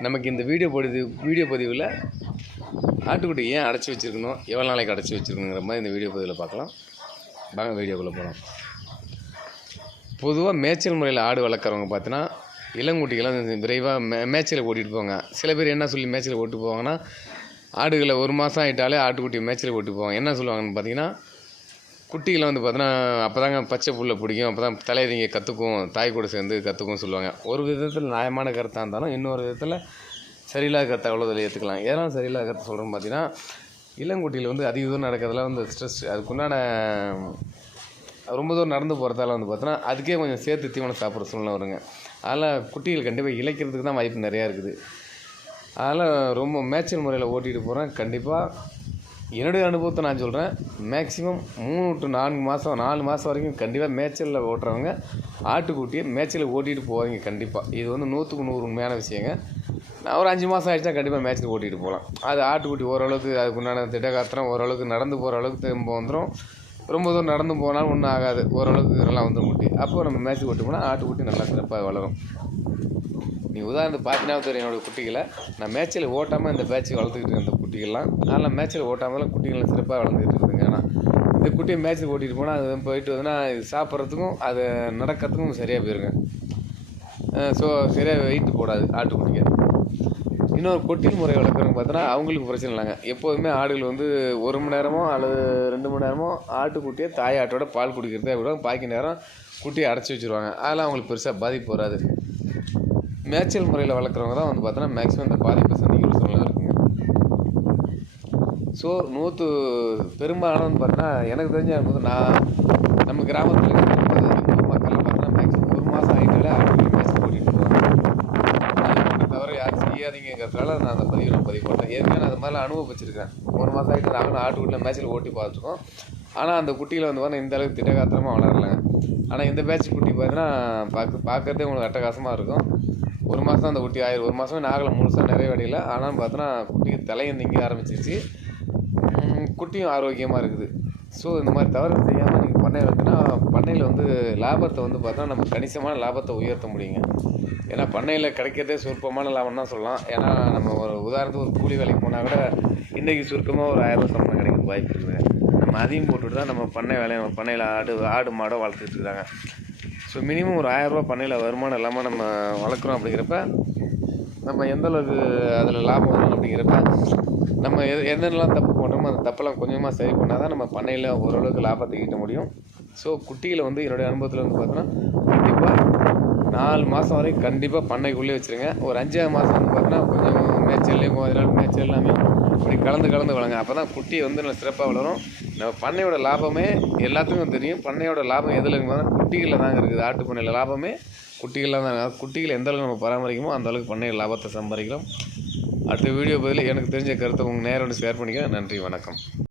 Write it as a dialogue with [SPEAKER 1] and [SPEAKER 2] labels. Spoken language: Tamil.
[SPEAKER 1] நமக்கு இந்த வீடியோ பதிவு வீடியோ பதிவில் ஆட்டுக்குட்டி ஏன் அடைச்சி வச்சுருக்கணும் எவ்வளோ நாளைக்கு அடைச்சி வச்சுருக்கணுங்கிற மாதிரி இந்த வீடியோ பதிவில் பார்க்கலாம். வாங்க வீடியோக்குள்ளே போகலாம் பொதுவாக மேய்ச்சல் முறையில் ஆடு வளர்க்குறவங்க பார்த்தீங்கன்னா இளங்குட்டிகள்லாம் விரைவாக மே மேய்ச்சலுக்கு ஓட்டிகிட்டு போவாங்க. சில பேர் என்ன சொல்லி மேய்ச்சலுக்கு ஓட்டு போவாங்கன்னா ஆடுகளை ஒரு மாதம் ஆகிட்டாலே ஆட்டுக்குட்டி மேய்ச்சலுக்கு ஓட்டு போவாங்க. என்ன சொல்லுவாங்கன்னு பார்த்தீங்கன்னா குட்டிகளை வந்து பார்த்தோன்னா அப்போ தாங்க பச்சை புல்லை பிடிக்கும். அப்போ தான் தலையதிங்க கற்றுக்கும் தாய் கூட சேர்ந்து கற்றுக்கும் சொல்லுவாங்க. ஒரு விதத்தில் நியாயமான கருத்தாக இருந்தாலும் இன்னொரு விதத்தில் சரியில்லாத கருத்தை அவ்வளோதில் ஏற்றுக்கலாம் ஏன்னா சரியில்லாத கருத்தை சொல்கிறேன்னு பார்த்தீங்கன்னா இளங்குட்டியில் வந்து அதிக தூரம் நடக்கிறதுலாம் வந்து ஸ்ட்ரெஸ் அதுக்குண்டான ரொம்ப தூரம் நடந்து போகிறதால வந்து பார்த்தோன்னா அதுக்கே கொஞ்சம் சேர்த்து தீவனம் சாப்பிட்ற சூழ்நிலை வருங்க. அதனால் குட்டிகள் கண்டிப்பாக இழைக்கிறதுக்கு தான் வாய்ப்பு நிறையா இருக்குது. அதனால் ரொம்ப மேய்ச்சல் முறையில் ஓட்டிகிட்டு போகிறேன் கண்டிப்பாக என்னுடைய அனுபவத்தை நான் சொல்கிறேன் மேக்ஸிமம் மூணு டு நான்கு மாதம் நாலு மாதம் வரைக்கும் கண்டிப்பாக மேய்ச்சலில் ஓட்டுறவங்க ஆட்டுக்குட்டியை மேய்ச்சலில் ஓட்டிகிட்டு போவாங்க கண்டிப்பாக இது வந்து நூற்றுக்கு நூறு உண்மையான விஷயங்க. நான் ஒரு அஞ்சு மாதம் ஆகிடுச்சா கண்டிப்பாக மேய்ச்சலுக்கு ஓட்டிகிட்டு போகலாம். அது ஆட்டுக்குட்டி ஓரளவுக்கு அதுக்குண்டான திடகாத்திரம் ஓரளவுக்கு நடந்து போகிற அளவுக்கு திரும்ப வந்துடும் ரொம்ப தூரம் நடந்து போனாலும் ஒன்றும் ஆகாது. ஓரளவுக்கு நல்லா வந்துடும் குட்டி. அப்போ நம்ம மேய்ச்சல் ஓட்டி போனால் ஆட்டுக்குட்டி நல்லா சிறப்பாக வளரும். நீ உதாரணத்துக்கு பார்த்தீங்கன்னா தெரியும் என்னோடய குட்டிகளை? நான் மேய்ச்சல் ஓட்டாமல் இந்த பேட்சை வளர்த்துக்கிட்டு இருந்த குட்டிகள்லாம் அதெல்லாம் மேய்ச்சல் ஓட்டாமல் குட்டிகள்லாம் சிறப்பாக வளர்ந்துக்கிட்டு இருக்குதுங்க ஆனால் இந்த குட்டியை மேய்ச்சல் ஓட்டிகிட்டு போனால் அது போயிட்டு வந்துன்னா இது சாப்பிட்றதுக்கும் அது நடக்கிறதுக்கும் சரியாக போயிருங்க. ஸோ சரியாக வெயிட் போடாது ஆட்டுக்குட்டிக்கு. இன்னொரு கொட்டில் முறை வளர்க்குறவங்க பார்த்தோன்னா அவங்களுக்கு பிரச்சனை இல்லைங்க. எப்போதுமே ஆடுகள் வந்து ஒரு மணி நேரமோ அல்லது ரெண்டு மணி நேரமோ ஆட்டுக்குட்டியை தாய் ஆட்டோட பால் குடிக்கிறதே விட பாக்கி நேரம் குட்டியை அடைச்சி வச்சுருவாங்க. அதெல்லாம் அவங்களுக்கு பெருசாக பாதிப்பு வராது. மேய்ச்சல் முறையில் வளர்க்குறவங்க தான் வந்து பார்த்தோன்னா மேக்ஸிமம் இந்த பாதிப்பை சந்திக்கிற சூழ்நிலை இருக்குங்க. ஸோ நூற்று பெரும்பாலும் வந்து பார்த்தோன்னா எனக்கு தெரிஞ்ச அனுபவம் நான் நம்ம கிராமத்தில் இருக்கும்போது மக்கள்லாம் பார்த்தோன்னா மேக்ஸிமம் ஒரு மாதம் ஆகிட்டாலே ஆட்டுக்குட்டி மேய்ச்சல் ஓட்டிகிட்டு போவாங்க. தவிர யாரும் செய்யாதீங்கிறதுனால நான் அந்த பதிவு நான் பதிவு பண்ணுறேன் ஏற்கனவே நான் அந்த மாதிரிலாம் அனுபவிச்சிருக்கேன். ஒரு மாதம் ஆகிட்டு நாங்களும் ஆட்டு வீட்டில் மேட்ச்சில் ஓட்டி பார்த்துருக்கோம் ஆனால் அந்த குட்டியில் வந்து பார்த்தா இந்த அளவுக்கு திட்டகாத்திரமாக வளரலைங்க ஆனால் இந்த பேட்ச் குட்டி பார்த்தீங்கன்னா பார்க்க பார்க்கறதே உங்களுக்கு அட்டகாசமாக இருக்கும். ஒரு மாதம் அந்த குட்டி ஆயிரம் ஒரு மாதமே நாகலை முழுசாக நிறைவடையல. ஆனால் பார்த்தோன்னா குட்டிக்கு தலையும் திங்க ஆரம்பிச்சிருச்சு. குட்டியும் ஆரோக்கியமாக இருக்குது. ஸோ இந்த மாதிரி தவறு செய்யாமல் நீங்கள் பண்ணையில் வந்துன்னா பண்ணையில் வந்து லாபத்தை வந்து பார்த்தா நம்ம கணிசமான லாபத்தை உயர்த்த முடியுங்க. ஏன்னா பண்ணையில் கிடைக்கிறதே சுருப்பமான லாபம் தான் சொல்லலாம். ஏன்னா நம்ம ஒரு உதாரணத்துக்கு ஒரு கூலி வேலைக்கு போனால் கூட இன்றைக்கி சுருக்கமாக ஒரு ஆயிரம் சம்பளம் கிடைக்க வாய்ப்பு இருக்குது. நம்ம அதையும் போட்டுட்டு தான் நம்ம பண்ணை வேலையை நம்ம பண்ணையில் ஆடு ஆடு மாடோ வளர்த்துட்டு இருக்காங்க. ஸோ மினிமம் ஒரு ஆயரூபா பண்ணையில் வருமானம் இல்லாமல் நம்ம வளர்க்குறோம் அப்படிங்கிறப்ப நம்ம எந்த அளவுக்கு அதில் லாபம் வரும் அப்படிங்கிறப்ப நம்ம எது எந்தெல்லாம் தப்பு பண்ணுறோமோ அந்த தப்பெல்லாம் கொஞ்சமாக சரி பண்ணால் தான் நம்ம பண்ணையில் ஓரளவுக்கு லாபத்தை ஈட்ட முடியும். ஸோ குட்டியில் வந்து என்னுடைய அனுபவத்தில் வந்து பார்த்தோன்னா கண்டிப்பாக நாலு மாதம் வரைக்கும் கண்டிப்பாக பண்ணைக்குள்ளே வச்சுருங்க. ஒரு அஞ்சாவது மாதம் வந்து பார்த்தோன்னா கொஞ்சம் மேய்ச்சல்லையும் கொஞ்ச நாள் மேய்ச்சல் எல்லாமே கலந்து கலந்து வளங்க அப்போ தான் குட்டி வந்து நல்லா சிறப்பாக வளரும். நம்ம பண்ணையோட லாபமே எல்லாத்துக்கும் தெரியும். பண்ணையோட லாபம் எதில் குட்டிகளில் தாங்க இருக்குது. ஆட்டு பண்ணையில் லாபமே குட்டிகளில் தான் இருக்குது. குட்டிகளை எந்த அளவுக்கு நம்ம பராமரிக்குமோ அந்த அளவுக்கு பண்ணையில் லாபத்தை சம்பாதிக்கலாம் அடுத்த வீடியோ பதில் எனக்கு தெரிஞ்ச கருத்தை உங்கள் நேரோட ஷேர் பண்ணிக்கிறேன். நன்றி வணக்கம்.